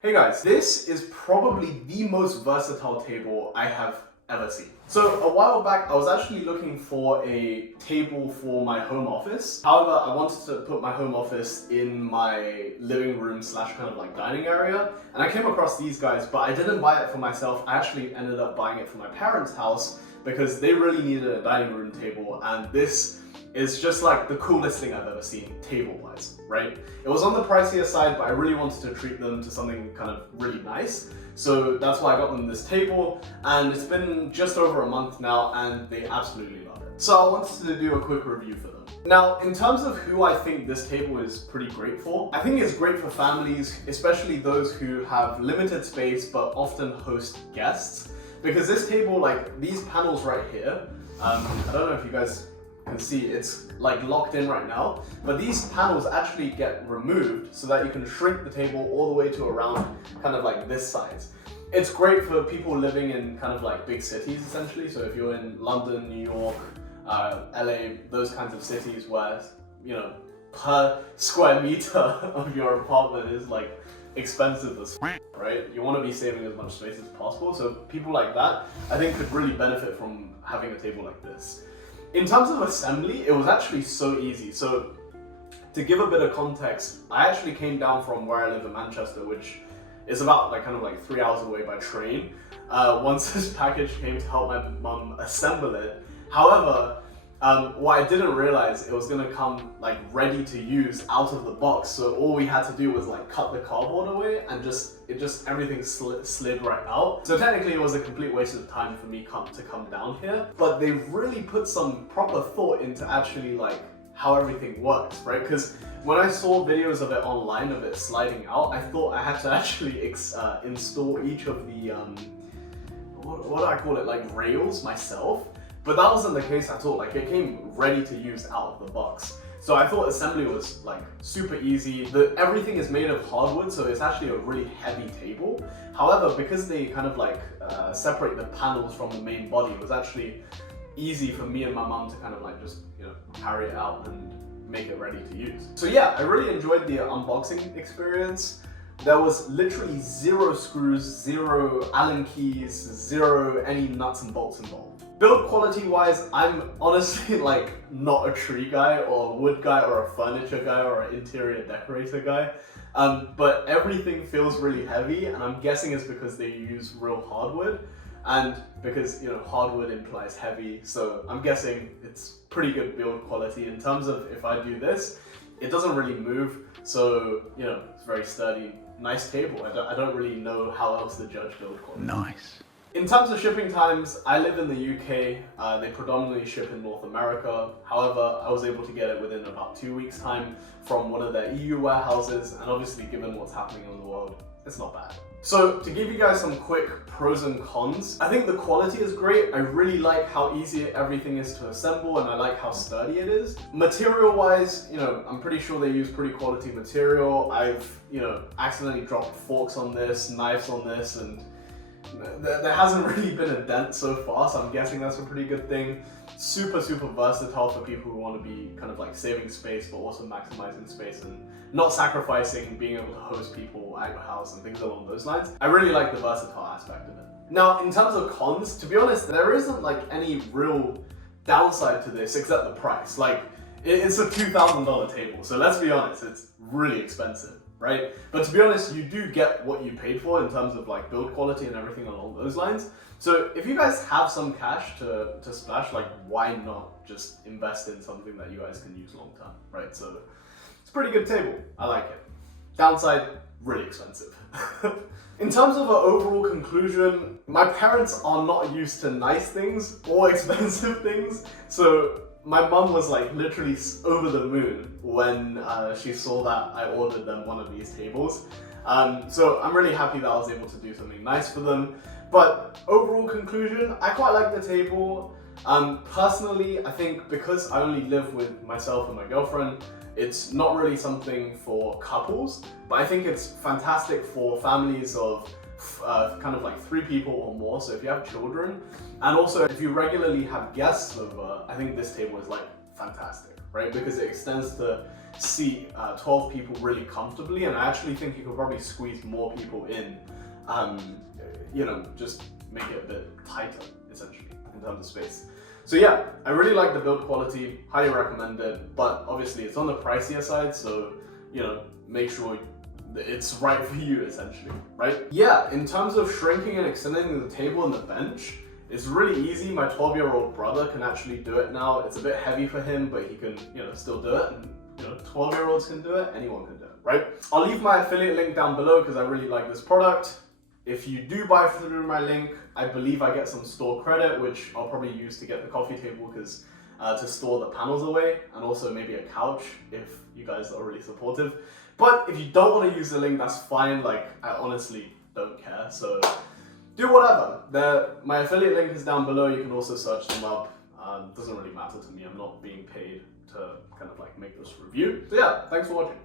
Hey guys, this is probably the most versatile table I have ever seen. So a while back, I was actually looking for a table for my home office. However, I wanted to put my home office in my living room slash kind of like dining area. And I came across these guys, but I didn't buy it for myself. I actually ended up buying it for my parents' house because they really needed a dining room table. And this is just like the coolest thing I've ever seen table-wise, right? It was on the pricier side, but I really wanted to treat them to something kind of really nice. So that's why I got them this table, and it's been just over a month now, and they absolutely love it. So I wanted to do a quick review for them. Now, in terms of who I think this table is pretty great for, I think it's great for families, especially those who have limited space but often host guests. Because this table, like these panels right here, I don't know if you guys can see it's like locked in right now, but these panels actually get removed so that you can shrink the table all the way to around kind of like this size. It's great for people living in kind of like big cities essentially. So if you're in London, New York, LA, those kinds of cities where, you know, per square meter of your apartment is like expensive as right? You want to be saving as much space as possible. So people like that, I think, could really benefit from having a table like this. In terms of assembly, it was actually so easy. So to give a bit of context, I actually came down from where I live in Manchester, which is about like kind of like 3 hours away by train. Once this package came to help my mum assemble it. However, what I didn't realize, it was gonna come like ready to use out of the box. So all we had to do was like cut the cardboard away and everything slid right out. So technically it was a complete waste of time for me to come down here. But they really put some proper thought into actually like how everything works, right? Because when I saw videos of it online, of it sliding out, I thought I had to actually install each of the, what do I call it, like rails myself. But that wasn't the case at all. Like it came ready to use out of the box. So I thought assembly was like super easy. Everything is made of hardwood, so it's actually a really heavy table. However, because they kind of like separate the panels from the main body, it was actually easy for me and my mum to kind of like just, you know, carry it out and make it ready to use. So yeah, I really enjoyed the unboxing experience. There was literally zero screws, zero Allen keys, zero any nuts and bolts involved. Build quality wise, I'm honestly like not a tree guy or a wood guy or a furniture guy or an interior decorator guy. But everything feels really heavy, and I'm guessing it's because they use real hardwood, and because, you know, hardwood implies heavy, so I'm guessing it's pretty good build quality. In terms of if I do this, it doesn't really move, so, you know, it's very sturdy, nice table. I don't really know how else to judge build quality. Nice. In terms of shipping times, I live in the UK. They predominantly ship in North America. However, I was able to get it within about 2 weeks' time from one of their EU warehouses, and obviously given what's happening in the world, it's not bad. So to give you guys some quick pros and cons, I think the quality is great. I really like how easy everything is to assemble, and I like how sturdy it is. Material-wise, you know, I'm pretty sure they use pretty quality material. I've, you know, accidentally dropped forks on this, knives on this, and there hasn't really been a dent so far, so I'm guessing that's a pretty good thing. Super versatile for people who want to be kind of like saving space but also maximizing space and not sacrificing being able to host people at your house and things along those lines. I really like the versatile aspect of it. Now, in terms of cons, to be honest, there isn't like any real downside to this except the price. Like, it's a $2,000 table, so let's be honest, it's really expensive, right? But to be honest, you do get what you paid for in terms of like build quality and everything along those lines. So if you guys have some cash to splash, like why not just invest in something that you guys can use long term, right? So it's a pretty good table. I like it. Downside, really expensive. In terms of an overall conclusion, my parents are not used to nice things or expensive things. So my mum was like literally over the moon when she saw that I ordered them one of these tables. So I'm really happy that I was able to do something nice for them. But overall conclusion, I quite like the table. Personally, I think because I only live with myself and my girlfriend, it's not really something for couples, but I think it's fantastic for families of kind of like 3 people or more. So if you have children, and also if you regularly have guests over, I think this table is like fantastic, right? Because it extends to seat 12 people really comfortably, and I actually think you could probably squeeze more people in, you know, just make it a bit tighter, essentially, in terms of space. So yeah, I really like the build quality, highly recommend it, but obviously it's on the pricier side, so, you know, make sure it's right for you, essentially, right? Yeah, in terms of shrinking and extending the table and the bench, it's really easy. My 12-year-old brother can actually do it now. It's a bit heavy for him, but he can, you know, still do it. And, you know, 12-year-olds can do it, anyone can do it, right? I'll leave my affiliate link down below because I really like this product. If you do buy through my link, I believe I get some store credit, which I'll probably use to get the coffee table because to store the panels away, and also maybe a couch if you guys are really supportive. But if you don't want to use the link, that's fine. Like, I honestly don't care. So do whatever. My affiliate link is down below. You can also search them up. Doesn't really matter to me. I'm not being paid to kind of like make this review. So yeah, thanks for watching.